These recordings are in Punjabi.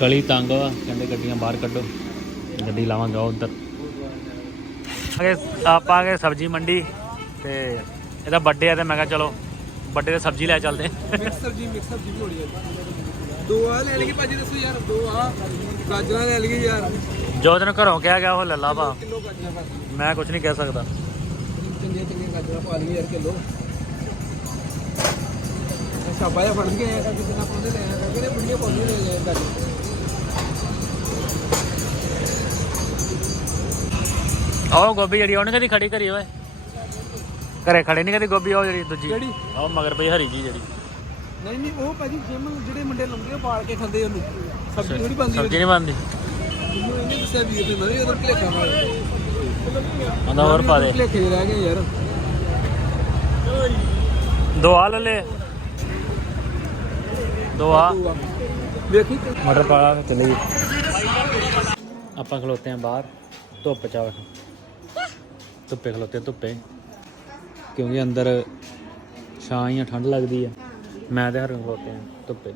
ਗਲੀ ਤੰਗ ਵਾ ਕਹਿੰਦੇ ਗੱਡੀਆਂ ਬਾਹਰ ਕੱਢੋ ਗੱਡੀ ਲਾਵਾਂਗਾ ਉਧਰ। ਅਗੇ ਆਪਾਂ ਆ ਗਏ ਸਬਜ਼ੀ ਮੰਡੀ ਤੇ ਇਹਦਾ ਬਰਥਡੇ ਆ ਤੇ ਮੈਂ ਕਿਹਾ ਚਲੋ ਬਰਥਡੇ ਤੇ ਸਬਜ਼ੀ ਲੈ ਚੱਲਦੇ। ਮਿਕਸ ਸਬਜ਼ੀ ਮਿਕਸ ਸਬਜ਼ੀ ਵੀ ਹੋਣੀ ਹੈ ਦੋ ਆ ਲੈ ਲਈਏ ਭਾਜੀ ਦੱਸੋ ਯਾਰ ਦੋ ਆ। ਗਾਜਰਾਂ ਲੈ ਲਈਏ ਯਾਰ। ਜੋ ਦਿਨ ਘਰੋਂ ਕਿਹਾ ਗਿਆ ਉਹ ਲੱਲਾ ਕਰ ਮੈਂ ਕੁਝ ਨਹੀਂ ਕਹਿ ਸਕਦਾ। ਚੰਗੀਆਂ ਚੰਗੀਆਂ ਗਾਜਰਾਂ ਪਾ ਲਈਏ ਯਾਰ ਕਿਲੋ। ਸਾਬਾ ਫੜ ਕੇ ਆਇਆ ਕਰਕੇ ਜਿੰਨਾ ਪਾਉਂਦੇ ਲੈ ਆਇਆ ਕਰਕੇ ਬੁੜੀਆਂ ਪਾਉਂਦੀਆਂ ਲੈ ਆਇਆ ਗਾਜਰਾਂ? ਆਹ ਗੋਭੀ ਜਿਹੜੀ ਉਹਨੇ ਕਦੀ ਖੜੀ ਕਰੀ ਓਏ। ਘਰੇ ਖੜੇ ਨਹੀਂ ਕਦੀ ਗੋਭੀ ਉਹ ਜਿਹੜੀ ਦੂਜੀ। ਕਿਹੜੀ? ਆਹ ਮਗਰ ਪਈ ਹਰੀ ਜੀ ਜਿਹੜੀ। ਨਹੀਂ ਨਹੀਂ ਉਹ ਭਾਜੀ ਜਿਮ ਜਿਹੜੇ ਮੁੰਡੇ ਲੰਬੇ ਆ ਪਾਲ ਕੇ ਖਾਂਦੇ ਉਹਨੂੰ। ਸਬਜ਼ੀ ਥੋੜੀ ਬਣਦੀ ਸਬਜ਼ੀ ਨਹੀਂ ਬਣਦੀ। ਉਹਨੂੰ ਇਹਨੇ ਦੱਸਿਆ ਵੀ ਇਹ ਮੈਂ ਉਹਦਾ ਭਲੇਖਾ ਮਾਰ ਆਂਦਾ ਹੋਰ ਪਾ ਦੇ। ਭਲੇਖੇ ਰਹਿ ਗਏ ਯਾਰ। ਦੋ ਆ ਲੈ ਲੈ। ਦੋ ਆ ਤੂੰ ਆ। ਵੇਖੀ। ਤੇ ਮਟਰ ਪਾ ਕੇ ਚਲੇ। ਗਏ ਆਪਾਂ ਖਲੋਤੇ ਆਂ ਬਾਹਰ, ਧੁੱਪ ਚ ਧੁੱਪੇ ਖਲੋਤੇ ਧੁੱਪੇ। ਕਿਉਂਕਿ ਅੰਦਰ ਛਾਂ ਹੀ ਠੰਡ ਲੱਗਦੀ ਆ। ਮੈਂ ਤੇ ਹਰਨ ਖਲੋਤੇ ਆਂ, ਧੁੱਪੇ।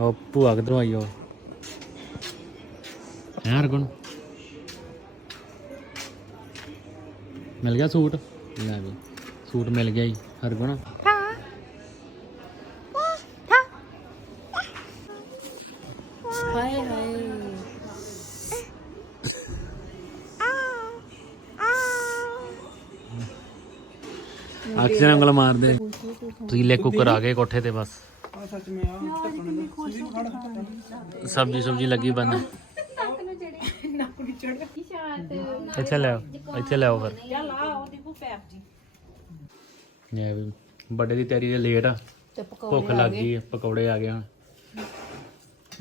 ਉਹ ਭੂਆ ਕਿੱਧਰੋਂ ਆਈ ਉਹ? ਹੈ ਹਰਗੁਣ? ਮਿਲ ਗਿਆ ਸੂਟ? ਲੈ ਵੀ। ਸੂਟ ਮਿਲ ਗਿਆ ਹੀ ਹਰਗੁਣ। ਹਾਏ ਹਾਏ ਜਨ ਉਂਗਲ ਮਾਰਦੇ ਤੁਸੀਂ ਲੈ ਕੁੱਕਰ ਆ ਗਏ ਕੋਠੇ ਤੇ ਬਸ। ਆ ਸੱਚ ਮੈਂ ਆ। ਸਬਜੀ ਸੁਬਜੀ ਲੱਗੀ ਬੰਨ ਇੱਥੇ ਲੈ ਆਓ, ਇੱਥੇ ਲੈ ਆਓ ਫਿਰ। ਇਹ ਵੀ ਬੜੇ ਦੀ ਤਿਆਰੀ ਲੇਟ ਆ। ਤੇ ਭੁੱਖ ਲੱਗ ਗਈ ਆ, ਪਕੌੜੇ ਆ ਗਏ ਹੁਣ।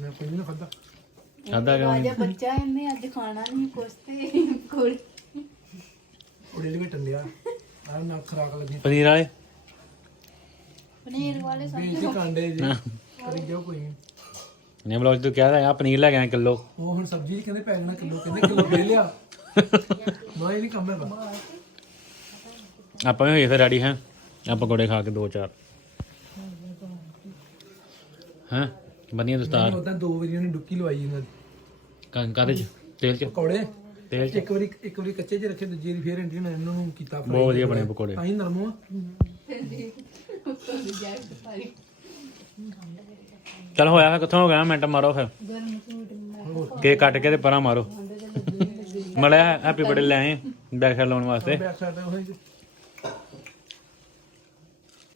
ਮੈਂ ਕੋਈ ਨਹੀਂ ਖਾਦਾ ਖਾਦਾ ਕਿਉਂ ਰਾਜਾ ਬੱਚਾ ਇਹਨੇ ਅੱਜ ਖਾਣਾ ਨਹੀਂ ਕੁਛ ਤੇ ਕੋਲ ਉਹਦੇ ਲਈ ਟੰਨ ਲਿਆ ਆ ਨਾ ਖਰਾਕ ਲੱਗੀ। ਪਨੀਰ ਵਾਲੇ? ਪਨੀਰ ਵਾਲੇ ਸਭ ਬੀਜ ਦੇ ਕਾਂਡੇ ਜੀ। ਕਰੀ ਜਾਓ ਕੋਈ। ਨਹੀਂ ਨੇ ਬਲੌਗ ਤੂੰ ਕਹਿ ਰਿਹਾ ਆ ਪਨੀਰ ਲੈ ਕੇ ਆਇਆ ਕਿਲੋ। ਉਹ ਹੁਣ ਸਬਜ਼ੀ ਕਹਿੰਦੇ ਪੈ ਜਾਣਾ ਕਿਲੋ ਕਹਿੰਦੇ ਕਿਲੋ ਦੇ ਲਿਆ। ਮੈਂ ਇਹ ਨਹੀਂ ਕੰਮ ਹੈਗਾ। ਆਪਾਂ ਵੀ ਹੋਏ ਫਿਰ ਰੈਡੀ ਹੈ? ਆ ਪਕੌੜੇ ਖਾ ਕੇ ਦੋ ਚਾਰ। ਹਾਂ? ਬਨੀਆ ਦਸਤਾਰ ਉਦਾਂ ਦੋ ਵਾਰੀ ਉਹਨੇ ਡੁੱਕੀ ਲਵਾਈ ਇਹਨਾਂ ਦੀ। ਕ- ਕਾਹਦੇ ਚ? ਤੇਲ ਚ? ਪਕੌੜੇ। ਤੇਲ ਚ। ਇੱਕ ਵਾਰੀ ਇੱਕ ਵਾਰੀ ਕੱਚੇ 'ਚ ਰੱਖੇ ਦੂਜੀ ਵਾਰੀ ਫੇਰ ਇੰਡੀ ਨੇ ਇਹਨਾਂ ਨੂੰ ਕੀਤਾ fry। ਬਹੁਤ ਵਧੀਆ ਬਣੇ ਪਕੌੜੇ। ਤਾਂ ਹੀ ਨਰਮ ਆ ਚਲ ਹੋਇਆ ਫਿਰ ਕਿੱਥੋਂ ਹੋ ਗਿਆ? ਮਿੰਟ ਮਾਰੋ ਫਿਰ। ਕੇ ਕੱਟ ਕੇ ਤੇ ਪਰਾਂ ਮਾਰੋ। ਮੜਿਆ ਹੈਪੀ ਬਰਥਡੇ ਲੈ ਆਏ। ਬੈਕ ਸਾਈਡ ਲਾਉਣ ਵਾਸਤੇ। ਬੈਕ ਸਾਈਡ ਉਹ। ਹੀ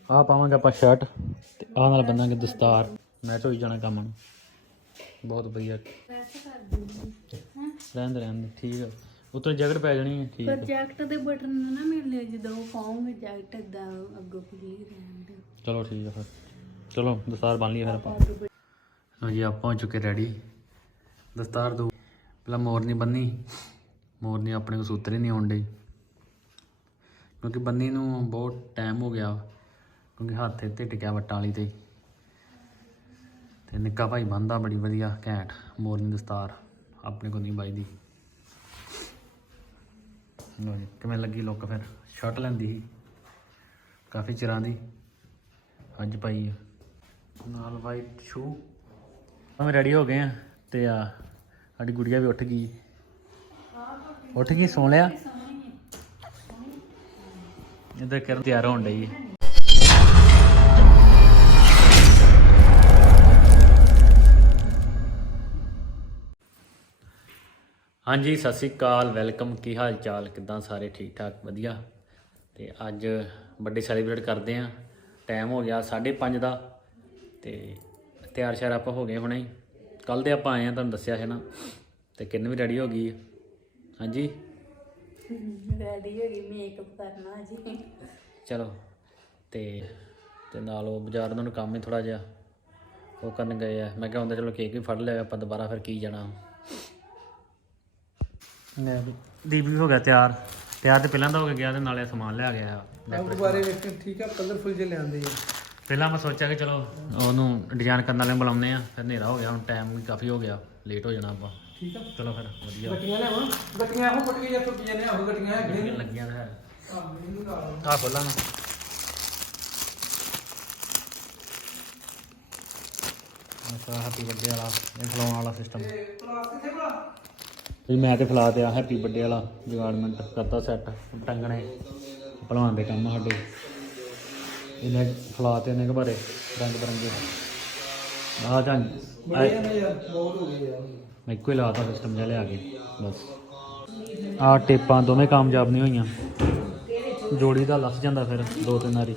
ਆ ਪਾਵਾਂਗੇ ਆਪਾਂ ਸ਼ਰਟ ਤੇ ਆਹ ਨਾਲ ਬੰਨਾਂਗੇ ਦਸਤਾਰ। ਮੈਚ ਹੋਈ ਜਾਣਾ ਕੰਮ ਨੂੰ। ਬਹੁਤ ਵਧੀਆ। ਰਹਿੰਦੇ ਰਹਿੰਦੇ ਠੀਕ ਆ। ਉੱਤੋਂ ਜੈਕਟ ਪੈ ਜਾਣੀ ਹੈ ਠੀਕ ਪਰ ਆ ਜੈਕਟ ਦੇ ਬਟਨ ਨਾ ਮਿਲਨੇ ਜਦੋਂ ਉਹ ਪਾਉਂਗੇ ਜੈਕਟ ਦਾ ਅੱਗੋਂ ਫਰੀ ਰਹਿੰਦੇ। ਚਲੋ ਠੀਕ ਆ ਫਿਰ। ਚਲੋ ਦਸਤਾਰ ਬੰਨ ਲਈਏ ਫਿਰ ਆਪਾਂ। ਹਾਂਜੀ ਆਪਾਂ ਹੋ ਚੁੱਕੇ ਰੈਡੀ ਦਸਤਾਰ ਦੋ। ਪਹਿਲਾਂ ਮੋਰਨੀ ਬੰਨੀ ਮੋਰਨੀ ਆਪਣੇ ਕੋ ਸੂਤਰ ਹੀ ਨਹੀਂ ਆਉਣ ਡਈ। ਕਿਉਂਕਿ ਬੰਨੀ ਨੂੰ ਬਹੁਤ ਟਾਈਮ ਹੋ ਗਿਆ ਕਿਉਂਕਿ ਹੱਥ ਤੇ ਟਿਕਿਆ ਵੱਟਾਂ ਵਾਲੀ ਤੇ। ਤੇ ਨਿੱਕਾ ਭਾਈ ਬੰਦਾ ਬੜੀ ਵਧੀਆ ਘੈਂਟ ਮੋਰਨੀ ਦਸਤਾਰ ਆਪਣੇ ਕੋਲ ਨਹੀਂ ਬਾਈਦੀ ਲਓ ਜੀ, ਕਿਵੇਂ ਲੱਗੀ ਲੁੱਕ ਫਿਰ? ਸ਼ਰਟ ਲੈਂਦੀ ਸੀ, ਕਾਫੀ ਚਿਰਾਂ ਦੀ, ਅੱਜ ਪਾਈ ਨਾਲ ਵਾਈਟ ਸ਼ੂ ਅਸੀਂ ਰੈਡੀ ਹੋ ਗਏ ਆ, ਤੇ ਆ, ਸਾਡੀ ਗੁੜੀਆ ਵੀ ਉੱਠ ਗਈ। ਉੱਠ ਗਈ, ਸੌ ਲਿਆ। ਇਧਰ ਕਰਨ ਤਿਆਰ ਹੋਣ ਡਈ ਹੈ ਹਾਂਜੀ ਸਤਿ ਸ੍ਰੀ ਅਕਾਲ ਵੈਲਕਮ। ਕੀ ਹਾਲ ਚਾਲ? ਕਿਦਾਂ ਸਾਰੇ ਠੀਕ ਠਾਕ? ਵਧੀਆ। ਤੇ ਅੱਜ ਬਰਥਡੇ ਸੈਲੀਬ੍ਰੇਟ ਕਰਦੇ ਆ। ਟਾਈਮ ਹੋ ਗਿਆ 5:30 ਦਾ। ਤੇ ਤਿਆਰ ਸ਼ਿਆਰ ਆਪਾਂ ਹੋ ਗਏ ਹੁਣੇ। ਕੱਲ ਦੇ ਆਪਾਂ ਆਏ ਆ ਤੁਹਾਨੂੰ ਦੱਸਿਆ ਹੈ ਨਾ। ਤੇ ਕਿੰਨ ਵੀ ਰੈਡੀ ਹੋ ਗਈ? ਹੈ। ਹਾਂਜੀ? ਰੈਡੀ ਹੋ ਗਈ ਮੇਕਅਪ ਕਰਨਾ ਜੀ। ਚਲੋ। ਤੇ ਤੇ ਨਾਲ ਉਹ ਬਾਜ਼ਾਰ ਉਹਨਾਂ ਨੂੰ ਕੰਮ ਹੀ ਥੋੜਾ ਜਿਹਾ ਉਹ ਕਰਨ ਗਏ ਆ। ਮੈਂ ਕਿਹਾ ਹੁੰਦਾ ਚਲੋ ਕੇਕ ਵੀ ਫੜ ਲਿਆ ਆਪਾਂ ਦੁਬਾਰਾ ਫਿਰ ਕੀ ਜਾਣਾ। ਲੈ ਵੀ। ਦੀਪ ਵੀ ਹੋ ਗਿਆ ਤਿਆਰ। ਤਿਆਰ ਤੇ ਪਹਿਲਾਂ ਤਾਂ ਹੋ ਕੇ ਗਿਆ ਤੇ ਨਾਲੇ ਸਮਾਨ ਲਿਆ ਗਿਆ ਆ ਗੁਬਾਰੇ ਵੇਖ ਠੀਕ ਆ ਕਲਰਫੁਲ ਜੇ ਲਿਆਂਦੇ ਆ। ਪਹਿਲਾਂ ਮੈਂ ਸੋਚਿਆ ਕਿ ਚਲੋ ਉਹਨੂੰ ਡਿਜ਼ਾਈਨ ਕਰਨ ਵਾਲੇ ਨੂੰ ਬੁਲਾਉਂਦੇ ਆ ਫਿਰ ਹਨੇਰਾ ਹੋ ਗਿਆ ਹੁਣ ਟਾਈਮ ਵੀ ਕਾਫੀ ਹੋ ਗਿਆ ਲੇਟ ਹੋ ਜਾਣਾ ਆਪਾਂ। ਠੀਕ ਆ। ਚਲੋ ਫਿਰ ਵਧੀਆ। ਗੱਟੀਆਂ ਲੈ ਆਵਾਂ ਗੱਟੀਆਂ ਆਹੋ ਫੁੱਟ ਗਈਆਂ ਟੁੱਟ ਜਾਂਦੇ ਆਹੋ ਗੱਟੀਆਂ ਹੈਗੀਆਂ ਲੱਗੀਆਂ ਤਾਂ ਹੈ। ਆਹ ਮੈਨੂੰ ਲਾ ਆ ਖੋਲਾਂ ਨਾ। ਅੱਛਾ ਹੈਪੀ ਬਰਥਡੇ ਵਾਲਾ ਇਹ ਫਲਾਉਣ ਵਾਲਾ ਸਿਸਟਮ ਵੀ ਮੈਂ ਤੇ ਫਲਾ ਤੇ ਆ ਹੈਪੀ ਬਰਥਡੇ ਵਾਲਾ ਜਗਾੜਮੈਂਟ ਕਰਤਾ ਸੈੱਟ ਟੰਗਣੇ ਭਲਵਾਨ ਦੇ ਕੰਮ ਸਾਡੇ। ਇਹਨੇ ਫਲਾ ਤੇ ਇਹਨੇ ਘਬਾਰੇ ਰੰਗ ਬਰੰਗੇ। ਆ ਜਾਂ ਬੜੀਆ ਨਾ ਯਾਰ ਬਹੁਤ ਹੋ ਗਈ ਯਾਰ। ਮੈਂ ਇੱਕੋ ਹੀ ਲਾਤਾ ਸਿਸਟਮ ਜਿਹਾ ਲਿਆ ਕੇ ਬਸ। ਆ ਟੇਪਾਂ ਦੋਵੇਂ ਕਾਮਯਾਬ ਨਹੀਂ ਹੋਈਆਂ। ਜੋੜੀ ਦਾ ਲੱਸ ਜਾਂਦਾ ਫਿਰ ਦੋ ਤਿੰਨ ਵਾਰੀ।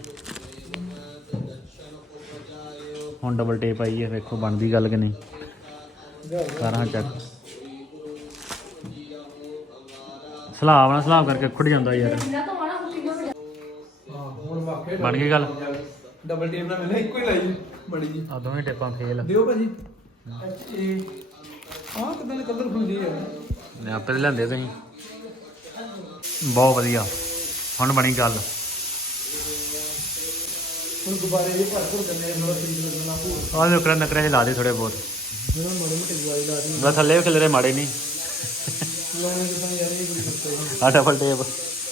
ਹੁਣ ਡਬਲ ਟੇਪ ਆਈ ਹੈ ਵੇਖੋ ਬਣਦੀ ਗੱਲ ਕਿ ਨਹੀਂ। ਕਰਾਂ ਚੱਕ ਸਲਾਬ ਨਾਲ ਸਲਾਬ ਕਰਕੇ ਖੁੱਡ ਜਾਂਦਾ ਯਾਰ। ਹਾਂ ਹੁਣ ਵਾਕਿਆ ਬਣ ਗਈ ਗੱਲ? ਡਬਲ ਟੇਪ ਨਾਲ ਮੈਨੇ ਇੱਕੋ ਹੀ ਲਾਈ ਬੜੀ ਜੀ। ਆ ਦੋਵੇਂ ਟੇਪਾਂ ਫੇਲ ਦਿਓ ਭਾਜੀ। ਇਹ ਆਹ ਕਿਦਾਂ ਦੇ ਕਲਰ ਹੁੰਦੀ ਹੈ ਮੈਂ ਆਪੇ ਲੈਂਦੇ ਤੁਸੀਂ। ਬਹੁਤ ਵਧੀਆ। ਹੁਣ ਬਣੀ ਗੱਲ। ਹੁਣ ਗੁਬਾਰੇ ਇਹ ਭਰ ਭਰ ਕਰਨੇ ਥੋੜਾ ਤਰੀਕ ਲੱਗਣਾ ਹੋਰ ਆਹ ਨਕਰੇ ਨਕਰੇ ਲਾ ਦੇ ਥੋੜੇ ਬਹੁਤ। ਜਿਹੜਾ ਮਾੜੇ ਮੋਟੇ ਗੁਬਾਰੇ ਲਾ ਦੀ ਬਸ ਥੱਲੇ ਵੀ ਖਿਲਰੇ ਮਾੜੇ ਨਹੀਂ। ਲਾਉਣੇ ਕਿਦਾਂ ਯਾਰ ਇਹ ਬੜੀ ਸਸਤਾ ਹੈ ਆ ਡਬਲ ਟੇਪ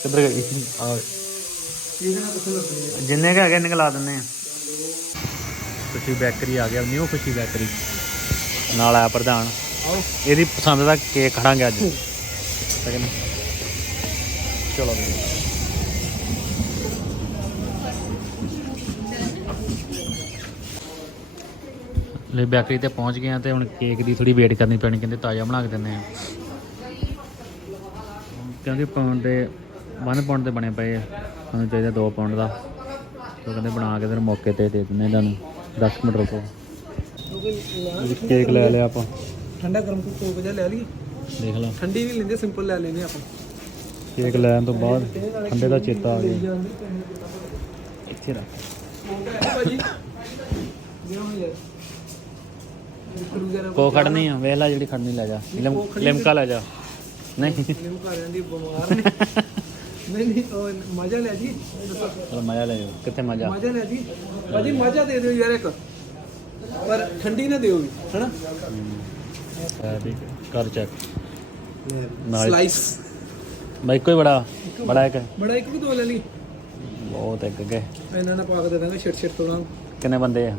ਕਿੱਧਰ ਗਈ? ਆ? ਜਿੰਨੇ ਕੁ ਹੈਗੇ ਇੰਨੇ ਕੁ ਲਾ ਦਿੰਨੇ ਆ। ਖੁਸ਼ੀ ਬੈਕਰੀ ਆ ਗਿਆ ਨਿਊ ਖੁਸ਼ੀ ਬੈਕਰੀ। ਨਾਲ ਆਇਆ ਪ੍ਰਧਾਨ। ਇਹਦੀ ਪਸੰਦ ਦਾ ਕੇਕ ਖੜਾਂਗੇ ਅੱਜ। ਚਲੋ। ਵੀ ਲੈ ਬੈਕਰੀ ਤੇ ਪਹੁੰਚ ਗਏ ਆ ਤੇ ਹੁਣ ਕੇਕ ਦੀ ਥੋੜੀ ਵੇਟ ਕਰਨੀ ਪੈਣੀ ਕਹਿੰਦੇ ਤਾਜ਼ਾ ਬਣਾ ਕੇ ਦਿੰਦੇ ਆ। ਕਹਿੰਦੇ ਪਾਉਂਡ ਦੇ 1 ਪਾਉਂਡ ਦੇ ਬਣੇ ਪਏ ਆ। ਸਾਨੂੰ ਚਾਹੀਦਾ 2 ਪਾਉਂਡ ਦਾ। ਉਹ ਕਹਿੰਦੇ ਬਣਾ ਕੇ ਫਿਰ ਮੌਕੇ ਤੇ ਦੇ ਦਿੰਦੇ ਇਹਨਾਂ ਨੂੰ 10 ਮਿੰਟ ਰੁਕੋ ਕੇਕ ਲੈ ਲਿਆ ਆਪਾਂ। ਠੰਡਾ ਗਰਮ ਕੋਕ ਜਿਹਾ ਲੈ ਲਈ ਦੇਖ ਲਓ ਠੰਡੀ ਵੀ ਲੈਂਦੇ ਸਿੰਪਲ ਲੈ ਲੈਨੇ ਆਪਾਂ। ਕੇਕ ਲੈਣ ਤੋਂ ਬਾਅਦ ਠੰਡੇ ਦਾ ਚੇਤਾ ਆ ਗਿਆ। ਇੱਥੇ ਰੱਖ। ਭਾਜੀ। ਕੋ ਖੜਨੀ ਆ। ਵੇਖ ਲੈ ਜਿਹੜੀ ਖੜਨੀ ਲੈ ਜਾ। ਲਿਮ- ਲਿਮਕਾ ਲੈ ਜਾ। ਨਹੀਂ। ਨਿੰਮ ਘਰਿਆਂ ਦੀ ਬਿਮਾਰ ਨੇ। ਨਹੀਂ ਨਹੀਂ ਉਹ ਮਜ਼ਾ ਲੈ ਜੀ। ਚਲ ਮਜ਼ਾ ਲੈ ਜਾਓ ਕਿੱਥੇ ਮਜ਼ਾ? ਮਜ਼ਾ ਲੈ ਜੀ। ਭਾਜੀ ਮਜ਼ਾ ਦੇ ਦਿਓ ਯਾਰ ਇੱਕ। ਪਰ ਠੰਡੀ ਨਾ ਦਿਓ ਵੀ ਹਨਾ? ਹੈ। ਹੈ। ਕਰ ਚੈੱਕ ਨਾਲ ਸਲਾਈਸ ਮੈਂ ਇੱਕੋ ਹੀ ਬੜਾ ਬੜਾ ਇੱਕ। ਬੜਾ ਇੱਕ ਕਿ ਦੋ ਲੈ ਲਈ। ਬਹੁਤ ਇੱਕ ਅੱਗੇ। ਇਹਨਾਂ ਨਾਲ ਪਾ ਕੇ ਦੇ ਦਾਂਗੇ ਛਿੜ ਛਿੜ ਤੋੜਾਂ ਕਿੰਨੇ ਬੰਦੇ ਆ?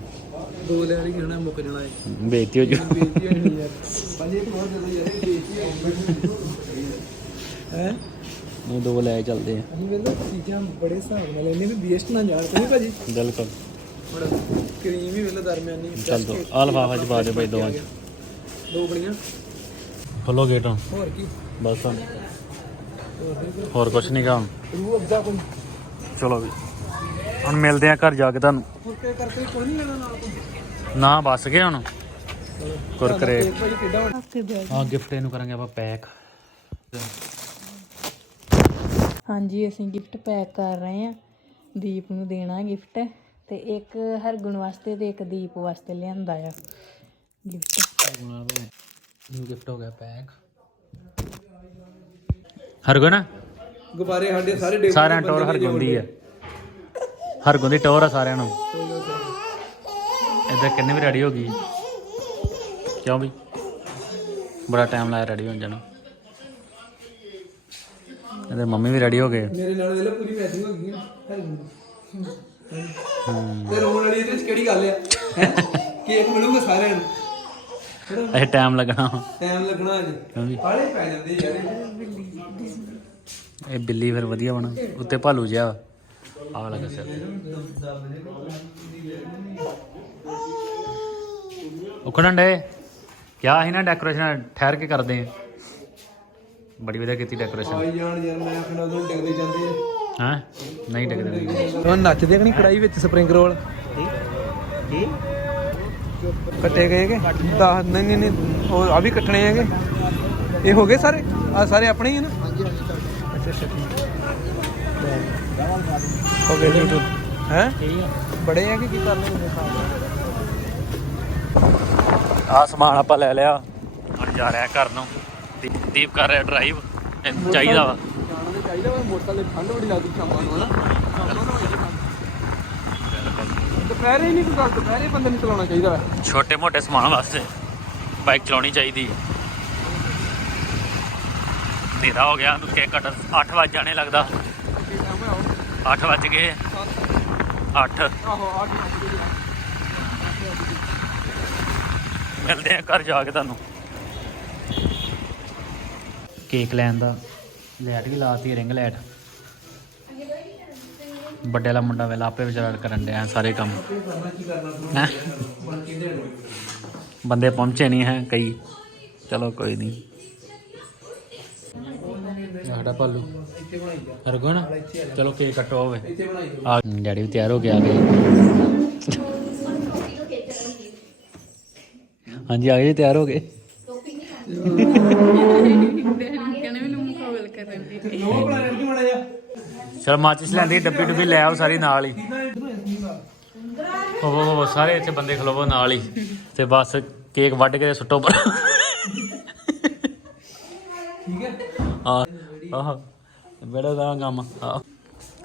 ਦੋ ਲੈ ਲਈ ਹਨਾ ਮੁੱਕ ਜਾਣਾ ਹੈ ਬੇਇੱਜ਼ਤੀ ਹੋ ਜੂ। ਬੇਇੱਜ਼ਤੀ ਹੋਣੀ ਯਾਰ। ਭਾਜੀ ਇਹ ਤਾਂ ਬਹੁਤ ਜ਼ਿਆਦਾ ਯਾਰ ਬੇਇੱਜ਼ਤੀ ਹੈ ਨਹੀਂ ਦੋ ਲੈ ਚੱਲਦੇ ਆ। ਅਸੀਂ ਵੇਲੇ ਚੀਜ਼ਾਂ ਬੜੇ ਹਿਸਾਬ ਨਾਲ ਲੈਂਦੇ ਵੀ ਵੇਸਟ ਨਾ ਜਾਣ ਕੋਈ ਭਾਜੀ? ਬਿਲਕੁਲ। ਬੜਾ ਕਰੀਮ ਹੀ ਵੇਲੇ ਦਰਮਿਆਨੀ ਚੱਲ ਦੋ। ਆ ਲਫਾਫਾ ਚ ਪਾ ਦੇ ਭਾਈ ਦੋਵਾਂ ਚ। ਦੋ ਬੜੀਆਂ ਖੋਲੋ ਗੇਟ ਹੋਰ ਕੀ? ਬਸ। ਹੋਰ ਕੁਛ ਨਹੀਂ ਕੰਮ। ਰੂ ਅਫਜ਼ਾ ਕੋਈ? ਚਲੋ ਵੀ। ਹੁਣ ਮਿਲਦੇ ਆ ਘਰ ਜਾ ਕੇ ਤੁਹਾਨੂੰ। ਫੁਲਕੇ ਕਰਕੇ ਕੋਈ ਨਹੀਂ ਲੈਣਾ ਨਾਲ ਕੋਈ? ਨਾ ਬਸ ਗਏ ਹੁਣ। ਕੁਰਕਰੇ। ਆ ਗਿਫਟ ਇਹਨੂੰ ਕਰਾਂਗੇ ਆਪਾਂ ਪੈਕ ਹਾਂਜੀ ਅਸੀਂ ਗਿਫਟ ਪੈਕ ਕਰ ਰਹੇ ਹਾਂ। ਦੀਪ ਨੂੰ ਦੇਣਾ ਗਿਫਟ ਤੇ ਇੱਕ ਹਰਗੁਣ ਵਾਸਤੇ ਤੇ ਇੱਕ ਦੀਪ ਵਾਸਤੇ ਲਿਆਂਦਾ ਆ ਗਿਫਟ ਗਿਫਟ ਹੋ ਗਿਆ ਪੈਕ ਹਰਗੁਣ? ਗੁਬਾਰੇ ਸਾਡੇ ਸਾਰੇ ਡੇਬੇ ਸਾਰਿਆਂ ਟੋਰ ਹਰਗੁਣ ਦੀ ਹੈ ਹਰਗੁਣ ਦੀ ਟੋਰ ਆ ਸਾਰਿਆਂ ਨੂੰ। ਇਦਾਂ ਕਿੰਨੇ ਵੀ ਰੈਡੀ ਹੋ ਗਈ? ਕਿਉਂ ਵੀ ਬੜਾ ਟਾਈਮ ਲਾਇਆ ਰੈਡੀ ਹੋਣ ਜਾਣਾ। ਇਹਦੇ ਮੰਮੀ ਵੀ ਰੈਡੀ ਹੋ ਗਏ। ਮੇਰੇ ਨਾਲ ਵੇਲੇ ਪੂਰੀ ਮੈਚਿੰਗ ਹੋ ਗਈ ਹੂੰ ਤੇ ਰੋਣ ਵਾਲੀ ਇਹਦੇ ਵਿੱਚ ਕਿਹੜੀ ਗੱਲ ਆ? ਹੈਂ? ਕੇਕ ਮਿਲੂਗਾ ਸਾਰਿਆਂ ਨੂੰ। ਇਹ ਟਾਈਮ ਲੱਗਣਾ। ਟਾਈਮ ਲੱਗਣਾ ਜੀ ਕਾਲੇ ਪੈ ਜਾਂਦੇ ਯਾਰ ਇਹ। ਬਿੱਲੀ ਫਿਰ ਵਧੀਆ ਬਣਾ। ਉੱਤੇ ਭਾਲੂ ਜਿਹਾ। ਆ ਲੱਗਾ ਸਿਰ ਉਖੜਨ ਡੇ ਕਿਆ ਸੀ ਨਾ ਡੈਕੋਰੇਸ਼ਨ ਠਹਿਰ ਕੇ ਕਰਦੇ। ਆ ਬੜੀ ਵਧੀਆ ਕੀਤੀ ਡੈਕੋਰੇਸ਼ਨ ਆਈ ਜਾਣ ਯਾਰ ਮੈਂ ਆਪਣਾ ਉਦੋਂ ਡਿੱਗਦੇ ਜਾਂਦੇ ਆ। ਹਾਂ? ਨਹੀਂ ਡਿੱਗਦੇ ਨਹੀਂ ਉਹ ਨੱਚਦੇ ਕਿ ਨਹੀਂ ਕੜਾਈ ਵਿੱਚ ਸਪਰਿੰਗ ਰੋਲ ਕੀ ਕੱਟੇ ਗਏ ਕਿ? ਦਸ ਨਹੀਂ ਨਹੀਂ ਨਹੀਂ ਉਹ ਆ ਵੀ ਕੱਟਣੇ ਹੈਗੇ। ਇਹ ਹੋ ਗਏ ਸਾਰੇ? ਆ ਸਾਰੇ ਆਪਣੇ ਹੀ ਆ ਨਾ? ਹਾਂਜੀ ਅੱਛਾ ਅੱਛਾ ਹੋ ਗਏ ਠੀਕ ਹੈ? ਬੜੇ ਹੈਗੇ ਕੀ ਕਰ ਲੈਂਦੇ ਆ ਸਮਾਨ ਆਪਾਂ ਲੈ ਲਿਆ। ਹੁਣ ਜਾ ਰਿਹਾ ਘਰ ਨੂੰ। ਦੀਪ- ਕਰ ਰਿਹਾ ਡਰਾਈਵ ਚਾਹੀਦਾ ਵਾ ਚਾਹੀਦਾ ਵਾ। ਮੋਟਰਸਾਈਕਲ ਠੰਡ ਬੜੀ ਲੱਗਦੀ ਸ਼ਾਮਾਂ ਨੂੰ ਹਨਾ ਦੁਪਹਿਰੇ ਨਹੀਂ ਕੋਈ ਗੱਲ ਦੁਪਹਿਰੇ ਬੰਦੇ ਨੂੰ ਚਲਾਉਣਾ ਚਾਹੀਦਾ ਵਾ ਛੋਟੇ ਮੋਟੇ ਸਮਾਨ ਵਾਸਤੇ ਬਾਈਕ ਚਲਾਉਣੀ ਚਾਹੀਦੀ ਹੈ। ਹਨੇਰਾ ਹੋ ਗਿਆ ਨੂੰ ਕੇਕ ਕੱਟ 8 ਵਜ ਜਾਣੇ ਲੱਗਦਾ। ਕੀ ਟਾਈਮ ਹੈ 8 ਵਜ ਗਏ। 8 ਆਹੋ ਆ ਮਿਲਦੇ ਆ, ਘਰ ਜਾ ਕੇ ਤੁਹਾਨੂੰ। ਕੇਕ ਲੈਣ ਦਾ। ਲਾਈਟ ਵੀ ਲਾਤੀ ਰਿੰਗ ਲਾਈਟ। ਵੱਡੇ ਵਾਲਾ ਮੁੰਡਾ ਵੇਲਾ ਆਪੇ ਵਿਚਾਰਾ ਕਰਨ ਡਿਆ ਸਾਰੇ ਕੰਮ। ਹੈਂ? ਬੰਦੇ ਪਹੁੰਚੇ ਨਹੀਂ ਹੈ ਕਈ। ਚਲੋ ਕੋਈ ਨਹੀਂ। ਸਾਡਾ ਭਾਲੂ। ਹਰਗੁਣ ਚਲੋ ਕੇਕ ਕੱਟੋ ਹੋਵੇ ਆ ਡੈਡੀ ਵੀ ਤਿਆਰ ਹੋ ਕੇ ਆ ਗਏ। ਹਾਂਜੀ ਆ ਗਏ ਜੀ, ਤਿਆਰ ਹੋ ਗਏ। ਦੀ ਨੋ ਬਣਾ ਰਿਹਾ ਕਿ ਮੜਾ ਜਾ ਚਲ ਮਾਚਿਸ ਲੈਂਦੀ ਡੱਬੀ ਡੁੱਬੀ ਲੈ ਆਓ ਸਾਰੀ ਨਾਲ ਹੀ। ਹੋ ਹੋ ਸਾਰੇ ਇੱਥੇ ਬੰਦੇ ਖਲੋਵੋ ਨਾਲ ਹੀ। ਤੇ ਬਸ ਕੇਕ ਵੱਢ ਕੇ ਸੁੱਟੋ ਪਰ। ਠੀਕ ਹੈ। ਆ ਆਹ ਬੜਾ ਦਾ ਕੰਮ ਆ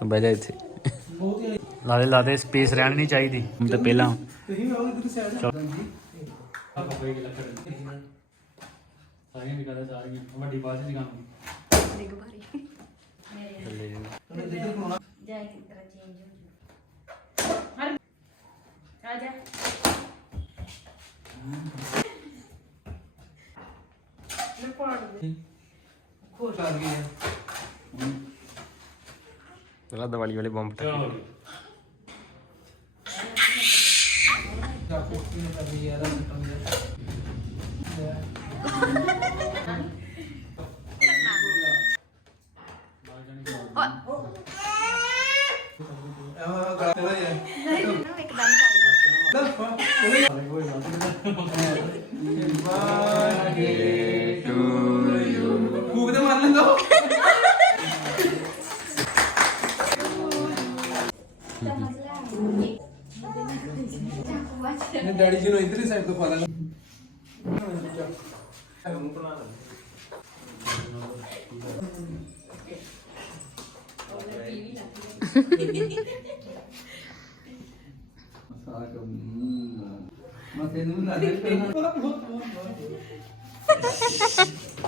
ਬਹਿ ਜਾ ਇੱਥੇ। ਲਾਦੇ ਲਾਦੇ ਸਪੇਸ ਰਹਿਣੀ ਨਹੀਂ ਚਾਹੀਦੀ ਹੁਣ ਤੇ ਪਹਿਲਾਂ। ਤੁਸੀਂ ਆਓ ਇਧਰ ਸਾਈਡ ਸਾਰੀਆਂ ਵੀ ਕਰਦੇ ਸਾਰੀਆਂ। ਵੱਡੀ ਬਾਤ ਦੀ ਕੰਮ। ਖੁਸ਼ ਆ ਗਏ ਪਹਿਲਾਂ ਦੀਵਾਲੀ ਵਾਲੇ ਬੰਬ ਚਲੋ ਜਾ ਕੋਕੀ ਨੇ ਕਰ ਯਾਰ ਆ ਗਲਾ ਚਲਾ ਜਾ ਫੂਕ ਤੇ ਮਾਰ ਲੈਂਦਾ ਨੇ ਡੈਡੀ ਜੀ ਨੂੰ ਇਧਰ ਹੀ ਸਾਈਡ ਤੋਂ ਪਾ ਲੈਣਾ ਮੈਂ ਤੈਨੂੰ ਨਾ ਦੇ।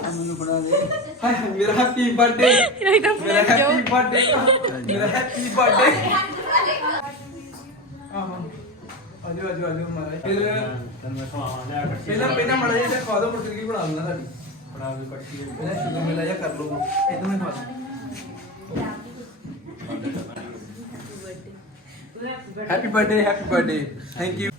ਮੈਨੂੰ ਬੜਾ ਦੇ। ਹਾਏ ਮੇਰਾ ਹੈਪੀ ਬਰਥਡੇ ਮੇਰਾ ਹੈਪੀ ਬਰਥਡੇ ਮੇਰਾ ਹੈਪੀ ਬਰਥਡੇ ਆਹੋ। ਆਜੋ ਆਜੋ ਆਜੋ ਮਾਰਾ ਫਿਰ ਮੈਂ ਖਵਾਵਾਂ ਲਿਆ ਕੱਟੀ ਪਹਿਲਾਂ ਪਹਿਲਾਂ ਮੜਾ ਜਿਹਾ ਖਵਾ ਦੋ ਕੀ ਬਣਾ ਦਿੰਦਾ ਤੁਹਾਡੀ ਬਣਾ ਕੇ ਕੱਟੀ ਪਹਿਲਾਂ ਸ਼ੁਗਰ ਮੇਲਾ ਜਿਹਾ ਕਰ ਲਓ। ਇਦਾਂ ਮੈਂ ਖਵਾ happy birthday happy birthday thank you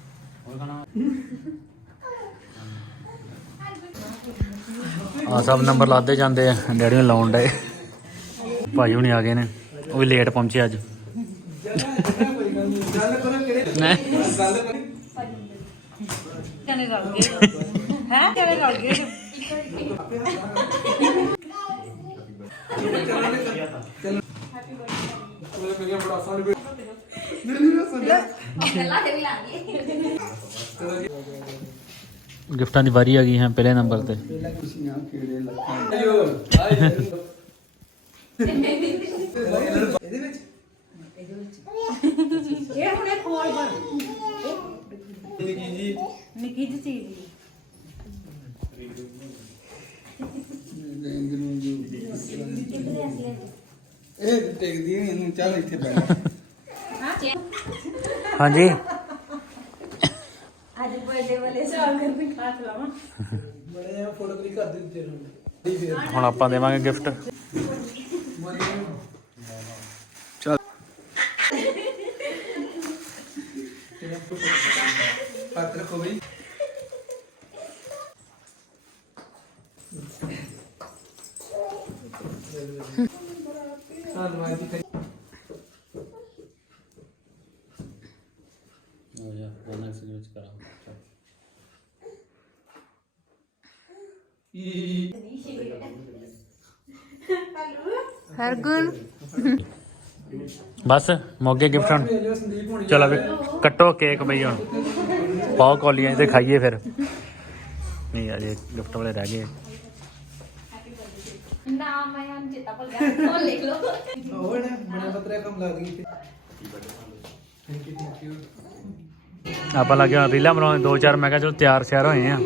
ਆ ਸਭ ਨੰਬਰ ਲਾਦੇ ਜਾਂਦੇ ਆ। ਡੈਡੀ ਨੂੰ ਲਾਉਣ ਡਏ। ਭਾਈ ਹੁਣੀ ਆ ਗਏ ਨੇ। ਉਹ ਵੀ ਲੇਟ ਪਹੁੰਚੇ ਅੱਜ। ਕਹਿੰਦੇ ਰਲ ਗਏ ਹੈ ਕਹਿੰਦੇ ਰਲ ਗਏ ਨਹੀਂ ਗਿਫਟਾਂ ਦੀ ਵਾਰੀ ਆ ਗਈ ਹੈ ਪਹਿਲੇ ਨੰਬਰ ਤੇ। ਆਇਓ ਆਇਓ ਇਹਦੇ ਵਿੱਚ ਇਹ ਹੁਣੇ ਖੋਲ ਪਰ ਨਿੱਕੀ ਜੀ ਨਿੱਕੀ ਜਿਹੀ ਚੀਜ਼ ਇਹ ਟੇਕਦੀ ਨਹੀਂ ਇਹਨੂੰ ਚੱਲ ਇੱਥੇ ਬੈਠ ਹਾਂਜੀ ਅੱਜ ਬਰਥਡੇ ਵਾਲੇ ਸਾਲ ਕਰ ਵੀ ਖਾਤ ਲਾਵਾਂ ਬੜੇ ਆ ਫੋਟੋ ਕਲਿੱਕ ਕਰ ਦੇ ਨੂੰ ਹੁਣ ਆਪਾਂ ਦੇਵਾਂਗੇ ਗਿਫਟ ਹੱਥ ਰੱਖੋ ਬਈ। ਧੰਨਵਾਦ ਜੀ ਹੋ ਜਾ ਉਹਨਾਂ ਸਿਗਨੇਚ ਕਰਾਂਗੇ ਹਰਗੁਣ ਬਸ ਮੋਗੇ ਗਿਫਟ ਹੁਣ। ਚਲੋ ਵੀ ਕੱਟੋ ਕੇਕ ਬਈ ਹੁਣ। ਪਾਓ ਕੌਲੀਆਂ ਤੇ ਖਾਈਏ ਫਿਰ। ਨਹੀਂ ਅਜੇ ਗਿਫਟ ਵਾਲੇ ਰਹਿ ਗਏ। ਨਾਮ ਮੈਂ ਹਮ ਚੇਤਾ ਭੁੱਲ ਗਿਆ। ਉਹ ਲਿਖ ਲਓ। ਹੋਰ ਨਾ ਬੜਾ ਪਤਰਾ ਕੰਮ ਲੱਗ ਗਈ ਥੈਂਕ ਯੂ ਥੈਂਕ ਯੂ ਆਪਾਂ ਲੱਗੇ ਹੁਣ ਰੀਲਾਂ ਬਣਾਉਣ। ਦੋ ਚਾਰ ਮੈਂ ਕਿਹਾ ਚਲੋ ਤਿਆਰ ਸ਼ਿਆਰ ਹੋਏ ਆ।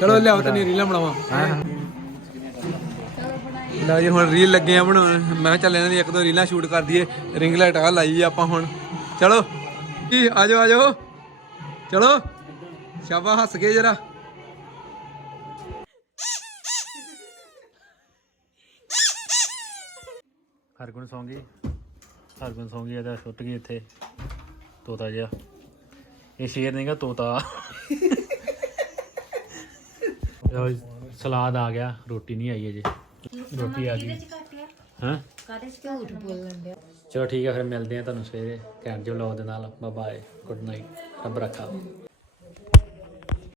ਚਲੋ ਲਿਆਓ ਤੇ ਰੀਲਾਂ ਬਣਾਵਾਂ। ਲਓ ਜੀ ਹੁਣ ਰੀਲ ਲੱਗੇ ਆ ਬਣਾਉਣ। ਮੈਂ ਚੱਲ ਇਹਨਾਂ ਦੀ ਇੱਕ ਦੋ ਰੀਲਾਂ ਸ਼ੂਟ ਕਰ ਦਈਏ। ਰਿੰਗ ਲਾਈਟ ਆ ਲਾਈ ਆਪਾਂ ਹੁਣ। ਚਲੋ, ਜੀ, ਆਜੋ ਆਜੋ। ਚਲੋ ਸ਼ਾਬਾ ਹੱਸ ਕੇ ਜਰਾ। ਹਰਗੁਣ ਸੌਂਗੀ ਹਰਗੁਣ ਸੌਂਗੀ ਇਹਦਾ ਸੁੱਟ ਗਈ ਇੱਥੇ। ਤੋਤਾ ਜਿਹਾ। ਇਹ ਸ਼ੇਰ ਨਹੀਂਗਾ ਤੋਤਾ। ਸਲਾਦ ਆ ਗਿਆ। ਰੋਟੀ ਨਹੀਂ ਆਈ ਅਜੇ। ਰੋਟੀ ਆ ਗਈ। ਹਾਂ? ਝੂਠ ਬੋਲਣ ਡਿਆ? ਚਲੋ ਠੀਕ ਹੈ ਫਿਰ ਮਿਲਦੇ ਆ ਤੁਹਾਨੂੰ ਸਵੇਰੇ। ਕੈਂਟ ਜੋ ਵਲੌਗ ਦੇ ਨਾਲ। ਬਾਏ ਗੁੱਡ ਨਾਈਟ ਰੱਬ ਰੱਖਾ।